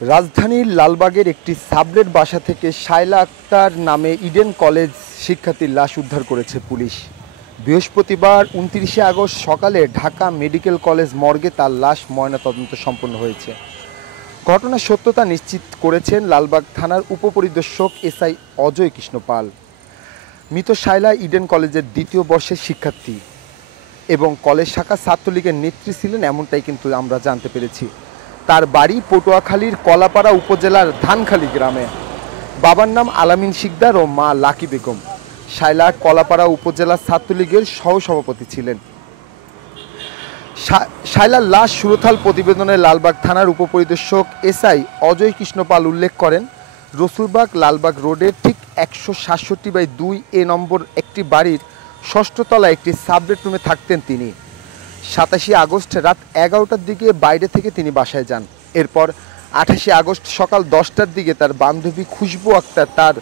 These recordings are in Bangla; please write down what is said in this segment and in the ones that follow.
রাজধানীর লালবাগের একটি সাবলেট বাসা থেকে শায়লা আক্তার নামে ইডেন কলেজ শিক্ষার্থীর লাশ উদ্ধার করেছে পুলিশ। বৃহস্পতিবার ২৯শে আগস্ট সকালে ঢাকা মেডিকেল কলেজ মর্গে তার লাশ ময়নাতদন্ত সম্পন্ন হয়েছে। ঘটনার সত্যতা নিশ্চিত করেছেন লালবাগ থানার উপপরিদর্শক এসআই অজয় কৃষ্ণ পাল। মৃত শায়লা ইডেন কলেজের দ্বিতীয় বর্ষের শিক্ষার্থী এবং কলেজ শাখা ছাত্রলীগের নেত্রী ছিলেন, এমনটাই কিন্তু আমরা জানতে পেরেছি। তার বাড়ি পটুয়াখালীর কলাপাড়া উপজেলার ধানখালী গ্রামে। বাবার নাম আলামিন শিকদার ও মা লাকি বেগম। শায়লা কলাপাড়া উপজেলা ছাত্রলীগের সহসভাপতি ছিলেন। শায়লার লাশ সুরথাল প্রতিবেদনে লালবাগ থানার উপপরিদর্শক এসআই অজয় কৃষ্ণ পাল উল্লেখ করেন, রসুলবাগ লালবাগ রোডের ঠিক ১৬৭/২ এ নম্বর একটি বাড়ির ৬ষ্ঠ তলায় একটি সাবলেট রুমে থাকতেন তিনি। ২৭শে আগস্ট রাত ১১টার দিকে বাইরে থেকে তিনি বাসায় যান। এরপর ২৮শে আগস্ট সকাল ১০টার দিকে তার বান্ধবী খুশবু আক্তার তার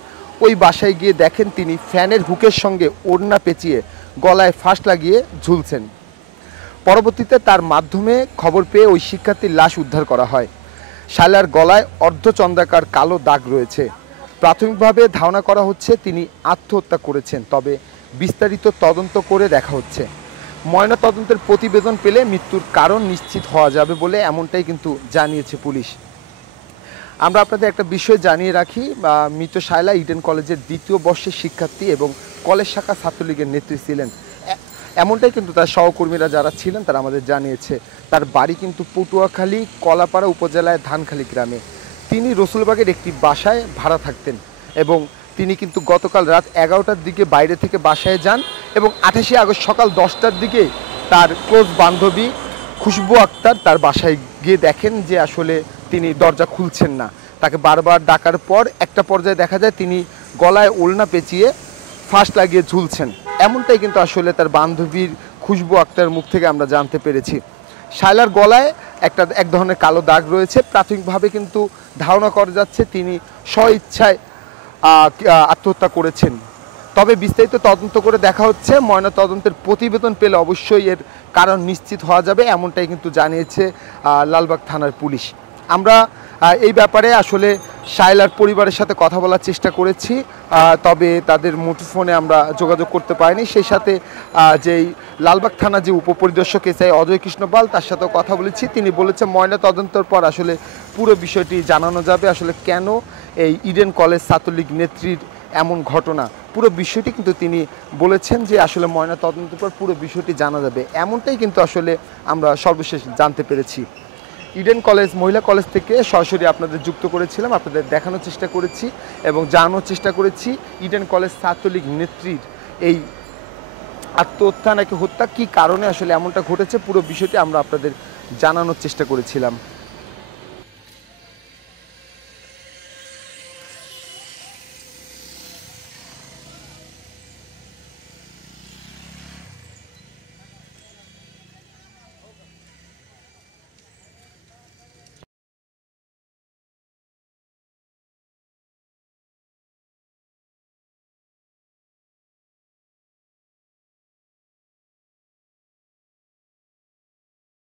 ওই বাসায় গিয়ে দেখেন তিনি ফ্যানের হুকের সঙ্গে ওড়না পেঁচিয়ে গলায় ফাঁস লাগিয়ে ঝুলছেন। পরবর্তীতে তার মাধ্যমে খবর পেয়ে ওই শিক্ষার্থীর লাশ উদ্ধার করা হয়। শায়লার গলায় অর্ধচন্দ্রাকার কালো দাগ রয়েছে। প্রাথমিকভাবে ধারণা করা হচ্ছে তিনি আত্মহত্যা করেছেন, তবে বিস্তারিত তদন্ত করে দেখা হচ্ছে। ময়নাতদন্তের প্রতিবেদন পেলে মৃত্যুর কারণ নিশ্চিত হওয়া যাবে বলে এমনটাই কিন্তু জানিয়েছে পুলিশ। আমরা আপনাদের একটা বিষয় জানিয়ে রাখি, মৃত শায়লা ইডেন কলেজের দ্বিতীয় বর্ষের শিক্ষার্থী এবং কলেজ শাখা ছাত্রলীগের নেত্রী ছিলেন, এমনটাই কিন্তু তার সহকর্মীরা যারা ছিলেন তারা আমাদের জানিয়েছে। তার বাড়ি কিন্তু পটুয়াখালী কলাপাড়া উপজেলায় ধানখালী গ্রামে। তিনি রসুলবাগের একটি বাসায় ভাড়া থাকতেন এবং তিনি কিন্তু গতকাল রাত ১১টার দিকে বাইরে থেকে বাসায় যান এবং ২৮শে আগস্ট সকাল ১০টার দিকে তার ক্লোজ বান্ধবী খুশবু আক্তার তার বাসায় গিয়ে দেখেন যে আসলে তিনি দরজা খুলছেন না। তাকে বারবার ডাকার পর একটা পর্যায়ে দেখা যায় তিনি গলায় ওড়না পেঁচিয়ে ফাঁস লাগিয়ে ঝুলছেন, এমনটাই কিন্তু আসলে তার বান্ধবীর খুশবু আক্তার মুখ থেকে আমরা জানতে পেরেছি। শায়লার গলায় এক ধরনের কালো দাগ রয়েছে। প্রাথমিকভাবে কিন্তু ধারণা করা যাচ্ছে তিনি স্বইচ্ছায় আত্মহত্যা করেছেন, তবে বিস্তারিত তদন্ত করে দেখা হচ্ছে। ময়নাতদন্তের প্রতিবেদন পেলে অবশ্যই এর কারণ নিশ্চিত হওয়া যাবে, এমনটাই কিন্তু জানিয়েছে লালবাগ থানার পুলিশ। আমরা এই ব্যাপারে আসলে শায়লার পরিবারের সাথে কথা বলার চেষ্টা করেছি, তবে তাদের মুঠোফোনে আমরা যোগাযোগ করতে পারিনি। সেই সাথে যেই লালবাগ থানা যে উপপরিদর্শক এসআই অজয় কৃষ্ণ পাল তার সাথেও কথা বলেছি। তিনি বলেছেন ময়নাতদন্তের পর আসলে পুরো বিষয়টি জানানো যাবে, আসলে কেন এই ইডেন কলেজ ছাত্রলীগ নেত্রীর এমন ঘটনা। পুরো বিষয়টি কিন্তু তিনি বলেছেন যে আসলে ময়নাতদন্তের পর পুরো বিষয়টি জানা যাবে, এমনটাই কিন্তু আসলে আমরা সর্বশেষ জানতে পেরেছি। ইডেন কলেজ মহিলা কলেজ থেকে সরাসরি আপনাদের যুক্ত করেছিলাম, আপনাদের দেখানোর চেষ্টা করেছি এবং জানানোর চেষ্টা করেছি ইডেন কলেজ ছাত্রলীগ নেত্রীর এই আত্মহত্যা নাকি হত্যা, কী কারণে আসলে এমনটা ঘটেছে পুরো বিষয়টি আমরা আপনাদের জানানোর চেষ্টা করেছিলাম।